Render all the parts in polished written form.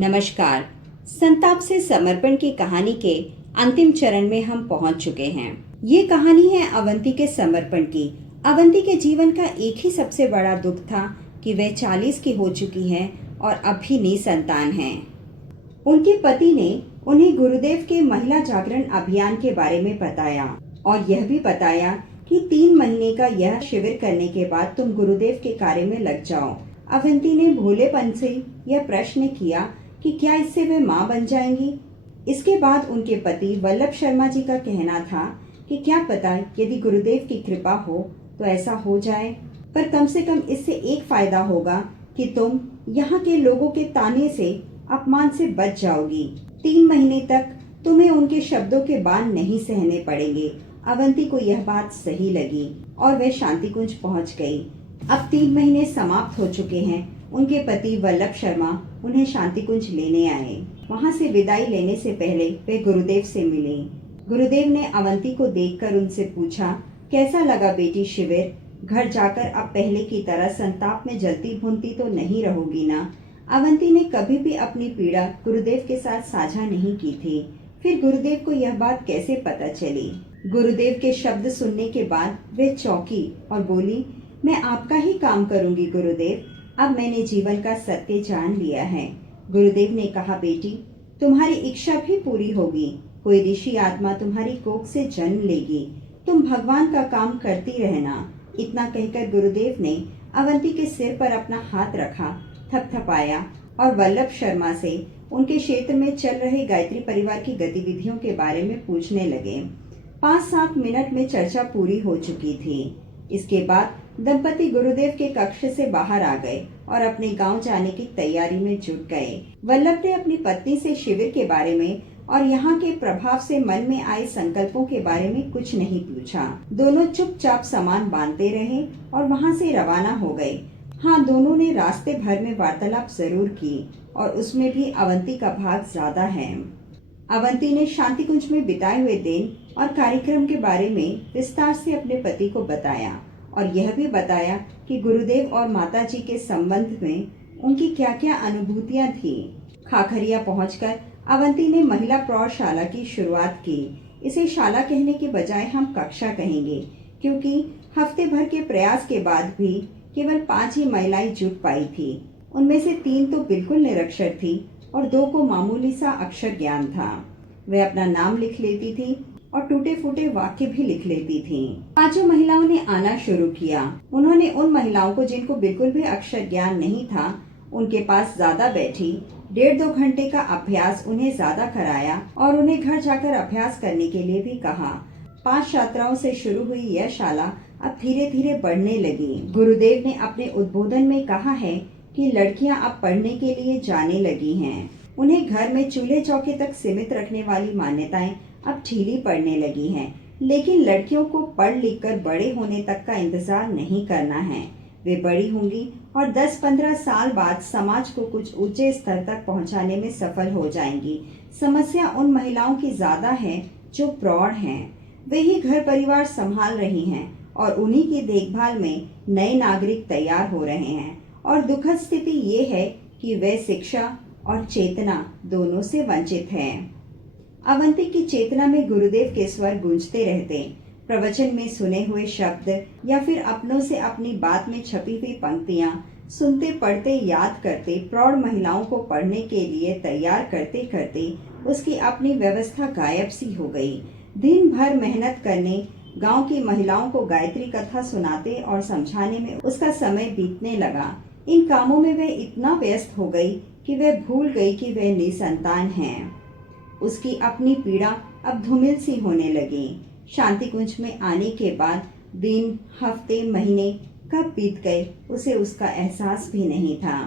नमस्कार। संताप से समर्पण की कहानी के अंतिम चरण में हम पहुंच चुके हैं। ये कहानी है अवंती के समर्पण की। अवंती के जीवन का एक ही सबसे बड़ा दुख था कि वह 40 की हो चुकी है और अब भी निसंतान है। उनके पति ने उन्हें गुरुदेव के महिला जागरण अभियान के बारे में बताया और यह भी बताया कि 3 महीने का यह शिविर करने के बाद तुम गुरुदेव के कार्य में लग जाओ। अवंती ने भोलेपन से यह प्रश्न किया कि क्या इससे वे मां बन जाएंगी। इसके बाद उनके पति वल्लभ शर्मा जी का कहना था कि क्या पता यदि गुरुदेव की कृपा हो तो ऐसा हो जाए, पर कम से कम इससे एक फायदा होगा कि तुम यहाँ के लोगों के ताने से, अपमान से बच जाओगी। 3 महीने तक तुम्हें उनके शब्दों के बाण नहीं सहने पड़ेंगे। अवंती को यह बात सही लगी और वह शांति कुंज पहुँच गई। अब 3 महीने समाप्त हो चुके हैं। उनके पति वल्लभ शर्मा उन्हें शांति कुंज लेने आए। वहां से विदाई लेने से पहले वे गुरुदेव से मिले। गुरुदेव ने अवंती को देखकर उनसे पूछा, कैसा लगा बेटी शिविर? घर जाकर अब पहले की तरह संताप में जलती भूनती तो नहीं रहोगी ना? अवंती ने कभी भी अपनी पीड़ा गुरुदेव के साथ साझा नहीं की थी। फिर गुरुदेव को यह बात कैसे पता चली? गुरुदेव के शब्द सुनने के बाद वे चौंकी और बोली, मैं आपका ही काम करूंगी गुरुदेव। अब मैंने जीवन का सत्य जान लिया है। गुरुदेव ने कहा, बेटी तुम्हारी इच्छा भी पूरी होगी। कोई ऋषि आत्मा तुम्हारी कोख से जन्म लेगी। तुम भगवान का काम करती रहना। इतना कहकर गुरुदेव ने अवंती के सिर पर अपना हाथ रखा, थपथपाया और वल्लभ शर्मा से उनके क्षेत्र में चल रहे गायत्री परिवार की गतिविधियों के बारे में पूछने लगे। 5-7 मिनट में चर्चा पूरी हो चुकी थी। इसके बाद दंपति गुरुदेव के कक्ष से बाहर आ गए और अपने गांव जाने की तैयारी में जुट गए। वल्लभ ने अपनी पत्नी से शिविर के बारे में और यहाँ के प्रभाव से मन में आए संकल्पों के बारे में कुछ नहीं पूछा। दोनों चुपचाप सामान बांधते रहे और वहाँ से रवाना हो गए। हाँ, दोनों ने रास्ते भर में वार्तालाप जरूर की और उसमें भी अवंती का भाग ज्यादा है। अवंती ने शांति कुंज में बिताए हुए दिन और कार्यक्रम के बारे में विस्तार से अपने पति को बताया और यह भी बताया कि गुरुदेव और माता जी के संबंध में उनकी क्या क्या अनुभूतियां थी। खाखरिया पहुंचकर अवंती ने महिला प्रौढ़शाला की शुरुआत की। इसे शाला कहने के बजाय हम कक्षा कहेंगे, क्योंकि हफ्ते भर के प्रयास के बाद भी केवल 5 ही महिलाएं जुट पाई थी। उनमें से 3 तो बिल्कुल निरक्षर थी और 2 को मामूली सा अक्षर ज्ञान था। वे अपना नाम लिख लेती थी और टूटे फूटे वाक्य भी लिख लेती थीं। 5 महिलाओं ने आना शुरू किया। उन्होंने उन महिलाओं को जिनको बिल्कुल भी अक्षर ज्ञान नहीं था, उनके पास ज्यादा बैठी 1.5-2 घंटे का अभ्यास उन्हें ज्यादा कराया और उन्हें घर जाकर अभ्यास करने के लिए भी कहा। 5 छात्राओं से शुरू हुई यह शाला अब धीरे धीरे बढ़ने लगी। गुरुदेव ने अपने उद्बोधन में कहा है कि लड़कियां अब पढ़ने के लिए जाने लगी हैं। उन्हें घर में चूल्हे चौके तक सीमित रखने वाली मान्यताएं अब ढीली पड़ने लगी हैं, लेकिन लड़कियों को पढ़ लिख कर बड़े होने तक का इंतजार नहीं करना है। वे बड़ी होंगी और 10-15 साल बाद समाज को कुछ ऊंचे स्तर तक पहुंचाने में सफल हो जाएंगी। समस्या उन महिलाओं की ज्यादा है जो प्रौढ़ हैं। वे ही घर परिवार संभाल रही हैं और उन्हीं की देखभाल में नए नागरिक तैयार हो रहे हैं। और दुखद स्थिति ये है कि वे शिक्षा और चेतना दोनों से वंचित हैं। अवंती की चेतना में गुरुदेव के स्वर गूंजते रहते। प्रवचन में सुने हुए शब्द या फिर अपनों से अपनी बात में छपी हुई पंक्तियां सुनते पढ़ते याद करते, प्रौढ़ महिलाओं को पढ़ने के लिए तैयार करते करते उसकी अपनी व्यवस्था गायब सी हो गई। दिन भर मेहनत करने, गांव की महिलाओं को गायत्री कथा सुनाते और समझाने में उसका समय बीतने लगा। इन कामों में वह इतना व्यस्त हो गई कि वह भूल गई कि वह निसंतान है। उसकी अपनी पीड़ा अब धूमिल सी होने लगी। शांति कुंज में आने के बाद दिन, हफ्ते, महीने कब बीत गए उसे उसका एहसास भी नहीं था।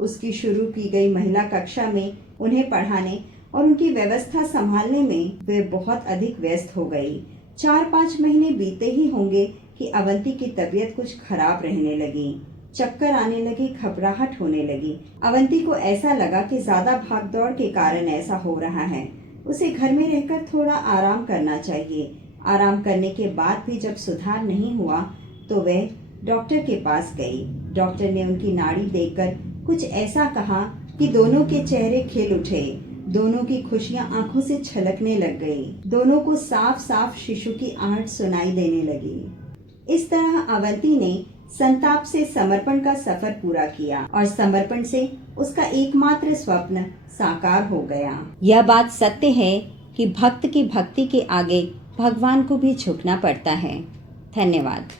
उसकी शुरू की गई महिला कक्षा में उन्हें पढ़ाने और उनकी व्यवस्था संभालने में वे बहुत अधिक व्यस्त हो गई। 4-5 महीने बीते ही होंगे कि अवंती की तबीयत कुछ खराब रहने लगी। चक्कर आने लगे, घबराहट होने लगी। अवंती को ऐसा लगा कि ज्यादा भागदौड़ के कारण ऐसा हो रहा है। उसे घर में रहकर थोड़ा आराम करना चाहिए। आराम करने के बाद भी जब सुधार नहीं हुआ तो वह डॉक्टर के पास गई। डॉक्टर ने उनकी नाड़ी देखकर कुछ ऐसा कहा कि दोनों के चेहरे खिल उठे, दोनों की खुशियां आंखों से छलकने लग गई, दोनों को साफ साफ शिशु की आहट सुनाई देने लगी। इस तरह अवंती ने संताप से समर्पण का सफर पूरा किया और समर्पण से उसका एकमात्र स्वप्न साकार हो गया। यह बात सत्य है कि भक्त की भक्ति के आगे भगवान को भी झुकना पड़ता है। धन्यवाद।